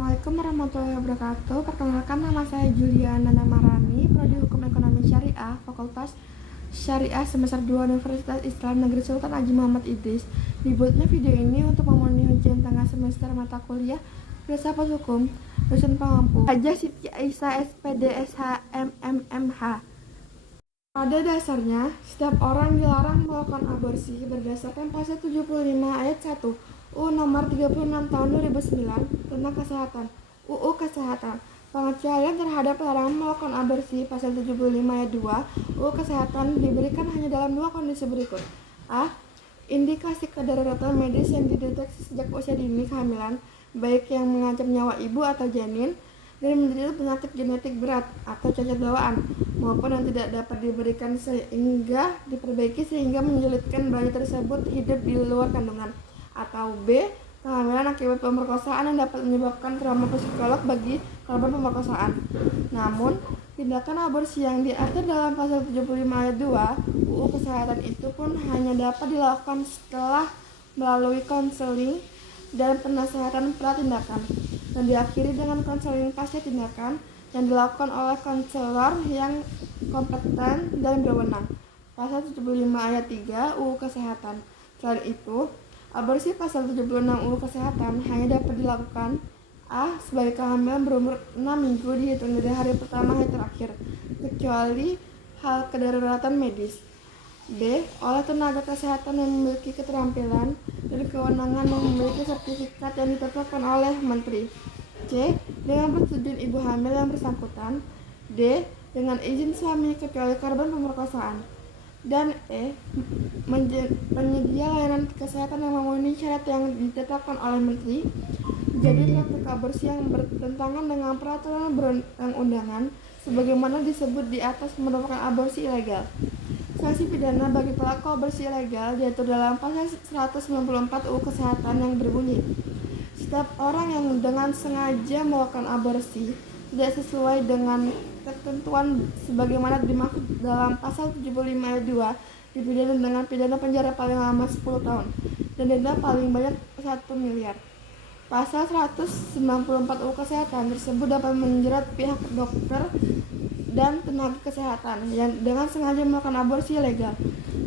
Assalamualaikum warahmatullahi wabarakatuh. Perkenalkan, nama saya Juliana Namarani, Prodi Hukum Ekonomi Syariah, Fakultas Syariah semester 2 Universitas Islam Negeri Sultan Haji Muhammad Idris. Dibuatnya video ini untuk memenuhi ujian tengah semester mata kuliah Filsafat Hukum, dosen pengampu Hajah Siti Aisyah SPD SH MMMH. Pada dasarnya, setiap orang dilarang melakukan aborsi berdasarkan pasal 75 ayat 1 UU nomor 36 tahun 2009 tentang kesehatan, UU Kesehatan. Pengecualian terhadap larangan melakukan aborsi pasal 75 ayat 2 UU Kesehatan diberikan hanya dalam dua kondisi berikut. A. Indikasi kedaruratan medis yang dideteksi sejak usia dini kehamilan, baik yang mengancam nyawa ibu atau janin, dan menderita penyakit genetik berat atau cacat bawaan, maupun yang tidak dapat diberikan sehingga diperbaiki sehingga menyulitkan bayi tersebut hidup di luar kandungan. Atau B. Kehamilan akibat pemerkosaan yang dapat menyebabkan trauma psikolog bagi korban pemerkosaan. Namun, tindakan aborsi yang diatur dalam pasal 75 ayat 2 UU Kesehatan itu pun hanya dapat dilakukan setelah melalui konseling dan penasehatan pratindakan, dan diakhiri dengan konseling pasca tindakan yang dilakukan oleh konselor yang kompeten dan berwenang. Pasal 75 ayat 3 UU Kesehatan. Selain itu, aborsi pasal 76 UU Kesehatan hanya dapat dilakukan A. sebagai kehamilan berumur 6 minggu dihitung dari hari pertama hari terakhir, kecuali hal kedaruratan medis. B. oleh tenaga kesehatan yang memiliki keterampilan dan kewenangan yang memiliki sertifikat yang ditetapkan oleh Menteri. C. dengan persetujuan ibu hamil yang bersangkutan. D. dengan izin suami kecuali korban pemerkosaan. Dan E. penyedia layanan kesehatan yang memenuhi syarat yang ditetapkan oleh Menteri. Jadi praktik aborsi yang bertentangan dengan peraturan perundang-undangan sebagaimana disebut di atas merupakan aborsi ilegal. Sanksi pidana bagi pelaku aborsi ilegal diatur dalam pasal 194 UU Kesehatan yang berbunyi, setiap orang yang dengan sengaja melakukan aborsi tidak sesuai dengan ketentuan sebagaimana dimaksud dalam pasal 75 ayat 2 dipidana dengan pidana penjara paling lama 10 tahun dan denda paling banyak 1 miliar. Pasal 194 UU Kesehatan tersebut dapat menjerat pihak dokter dan tenaga kesehatan yang dengan sengaja melakukan aborsi ilegal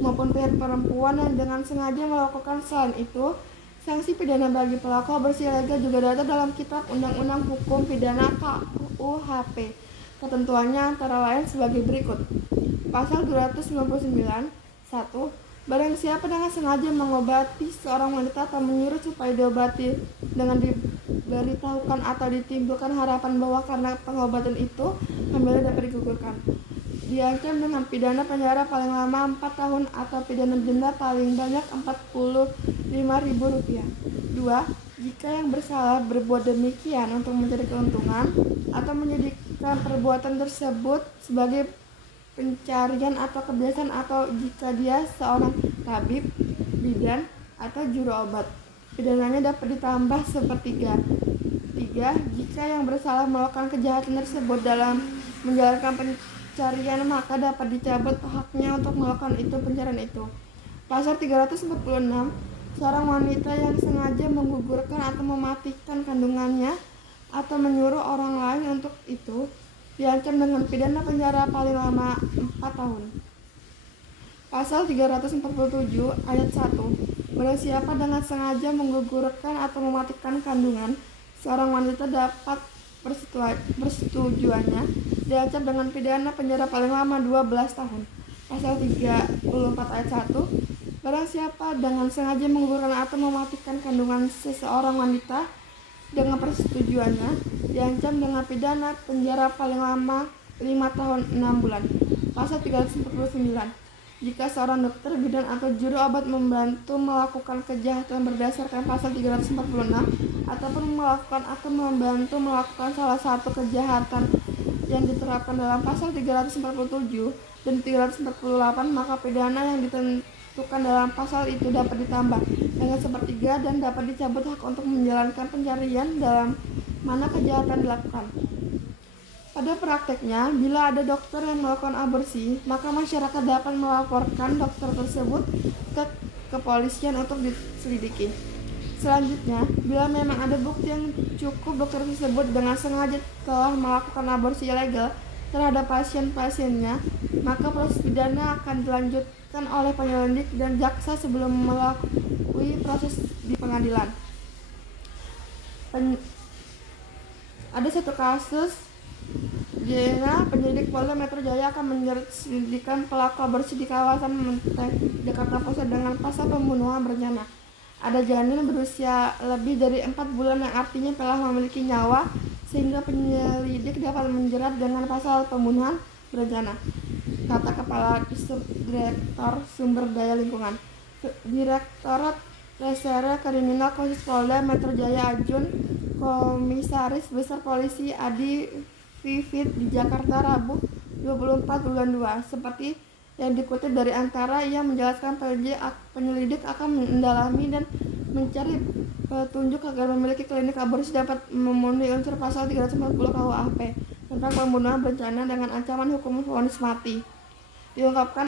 maupun pihak perempuan yang dengan sengaja melakukan. Selain itu, sanksi pidana bagi pelaku aborsi ilegal juga diatur dalam Kitab Undang-Undang Hukum Pidana KUHP. Ketentuannya antara lain sebagai berikut. Pasal 299 1. Barang siapa dengan sengaja mengobati seorang wanita atau menyuruh supaya diobati dengan diberitahukan atau ditimbulkan harapan bahwa karena pengobatan itu hamilnya dapat digugurkan, diancam dengan pidana penjara paling lama 4 tahun atau pidana denda paling banyak Rp45.000. 2. Jika yang bersalah berbuat demikian untuk mencari keuntungan atau menjadikan perbuatan tersebut sebagai pencarian atau kebiasaan, atau jika dia seorang tabib, bidan, atau juru obat, pidananya dapat ditambah sepertiga. 3. Jika yang bersalah melakukan kejahatan tersebut dalam menjalankan pencarian, maka dapat dicabut haknya untuk melakukan pencarian itu. Pasal 346. Seorang wanita yang sengaja menggugurkan atau mematikan kandungannya atau menyuruh orang lain untuk itu diancam dengan pidana penjara paling lama 4 tahun. Pasal 347 ayat 1. Barang siapa dengan sengaja menggugurkan atau mematikan kandungan seorang wanita dapat persetujuannya diancam dengan pidana penjara paling lama 12 tahun. Pasal 34 ayat 1. Barang siapa dengan sengaja menggugurkan atau mematikan kandungan seseorang wanita dengan persetujuannya diancam dengan pidana penjara paling lama 5 tahun 6 bulan. Pasal 349. Jika seorang dokter, bidan, atau juru obat membantu melakukan kejahatan berdasarkan pasal 346 ataupun melakukan atau membantu melakukan salah satu kejahatan yang diterapkan dalam pasal 347 dan 348, maka pidana yang ditentukan dalam pasal itu dapat ditambah dengan sepertiga dan dapat dicabut hak untuk menjalankan pencarian dalam mana kejahatan dilakukan. Pada prakteknya, bila ada dokter yang melakukan aborsi, maka masyarakat dapat melaporkan dokter tersebut ke kepolisian untuk diselidiki. Selanjutnya, bila memang ada bukti yang cukup, dokter tersebut dengan sengaja telah melakukan aborsi ilegal terhadap pasien-pasiennya, maka proses pidana akan dilanjutkan oleh penyelidik dan jaksa sebelum melalui proses di pengadilan. Ada satu kasus di mana penyelidik Polda Metro Jaya akan menyelidikan pelaku aborsi di kawasan Menteng, Jakarta Pusat dengan pasal pembunuhan berencana. Ada janin berusia lebih dari 4 bulan yang artinya telah memiliki nyawa, sehingga penyelidik dapat menjerat dengan pasal pembunuhan berencana, kata Kepala Direktor Sumber Daya Lingkungan, Direktorat Reserse Kriminal Khusus Polda Metro Jaya Ajun Komisaris Besar Polisi Adi Vivit di Jakarta Rabu 24 bulan 2. Seperti yang dikutip dari Antara, ia menjelaskan penyelidik akan mendalami dan mencari petunjuk agar memiliki klinik aborsi dapat memenuhi unsur pasal 340 KUHP tentang pembunuhan berencana dengan ancaman hukuman vonis mati. Diungkapkan